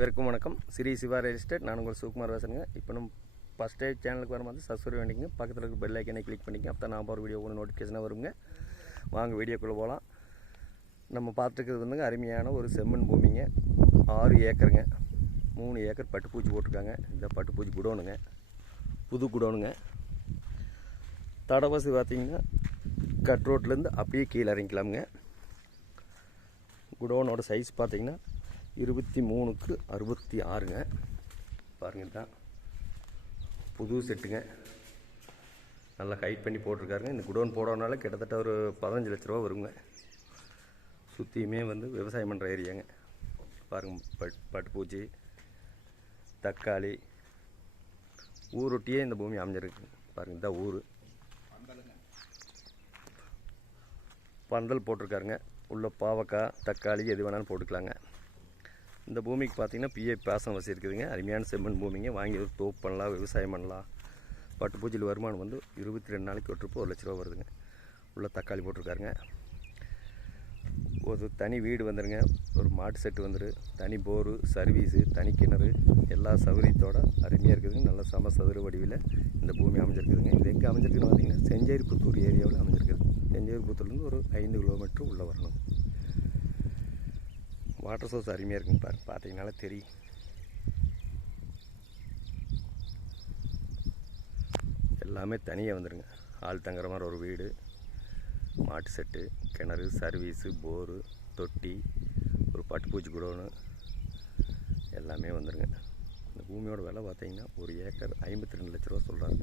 அனைவருக்கும் வணக்கம். Shri Siva real estate. நான் உங்கள் சுகுமார் பேசுகிறேங்க. இப்போ நம்ம ஃபஸ்ட் டைம் சேனலுக்கு வரும்போது சப்ஸ்கிரைப் பண்ணிக்கங்க, பக்கத்தில் இருக்க பெல் ஐக்கனை கிளிக் பண்ணிக்க. அப்போ நான் ஒரு வீடியோ ஒன்று நோட்டிஃபிகேஷனாக வருங்க. வாங்க வீடியோக்குள்ளே போகலாம். நம்ம பார்த்துருக்கிறது வந்துங்க அருமையான ஒரு செம்மண் பூமிங்க. 6 ஏக்கருங்க. 3 ஏக்கர் பட்டுப்பூச்சி போட்டிருக்காங்க. இந்த பட்டுப்பூச்சி குடோனுங்க, புது குடோனுங்க. தடவசி பார்த்திங்கன்னா கட் ரோட்லேருந்து அப்படியே கீழே இறங்கிக்கலாமுங்க. குடோனோட சைஸ் பார்த்திங்கன்னா 23க்கு 66ங்க. பாருங்கள், தான் புது செட்டுங்க. நல்லா ஹைட் பண்ணி போட்டிருக்காருங்க. இந்த குடோன் போடறதுனால கிட்டத்தட்ட ஒரு 15 லட்ச ரூபா வருங்க. சுற்றியுமே வந்து விவசாயம் பண்ணுற ஏரியாங்க. பாருங்கள், பட்டுப்பூச்சி, தக்காளி, ஊரொட்டியே இந்த பூமி அமைஞ்சிருக்கு. பாருங்கள், இதுதான் ஊர். பந்தல் போட்டிருக்காருங்க. உள்ள பாவக்காய், தக்காளி எது வேணாலும் போட்டுக்கலாங்க. இந்த பூமிக்கு பார்த்திங்கன்னா பிஎஃப் பாசனம் வசதி இருக்குதுங்க. அருமையான செம்மண் பூமிங்க. வாங்கி ஒரு தோப்பு பண்ணலாம், விவசாயம் பண்ணலாம். பட்டுப்பூச்சியில் வருமானம் வந்து 22 நாளைக்கு ஒரு ட்ரிப்பு 1 லட்ச ரூபா வருதுங்க. உள்ள தக்காளி போட்டிருக்காருங்க. ஒரு தனி வீடு வந்துடுங்க. ஒரு மாட்டு செட்டு வந்துடு, தனி போரு, சர்வீஸு, தனி கிணறு, எல்லா சௌகரியத்தோடு அருமையாக இருக்குதுங்க. நல்ல சமசதுர வடிவில் இந்த பூமி அமைஞ்சிருக்குதுங்க. இது எங்கே அமைஞ்சிருக்குன்னு பார்த்திங்கன்னா செஞ்சேரிப்புத்தூர் ஏரியாவில் அமைஞ்சிருக்குது. செஞ்சேரிப்புத்தூர்லேருந்து ஒரு 5 கிலோமீட்டர் உள்ளே வரணும். வாட்டர் சோர்ஸ் அருமையாக இருக்குங்க. பார்த்தீங்கனால தெரியும். எல்லாமே தனியாக வந்துடுங்க. ஆள் தங்குற மாதிரி ஒரு வீடு, மாட்டு செட்டு, கிணறு, சர்வீஸு, போரு, தொட்டி, ஒரு பட்டுப்பூச்சி குடோனு எல்லாமே வந்துடுங்க. இந்த பூமியோட விலை பார்த்தீங்கன்னா 1 ஏக்கர் 52 லட்ச ரூபா சொல்கிறாங்க.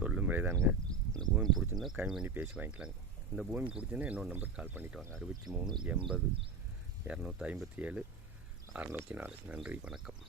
சொல்லும் விலைதானுங்க. இந்த பூமி பிடிச்சிருந்தா கம்மி பண்ணி பேசி வாங்கிக்கலாங்க. இந்த பூமி பிடிச்சின்னா இன்னொரு நம்பர் கால் பண்ணிவிட்டு வாங்க. 63 80 257 604. நன்றி, வணக்கம்.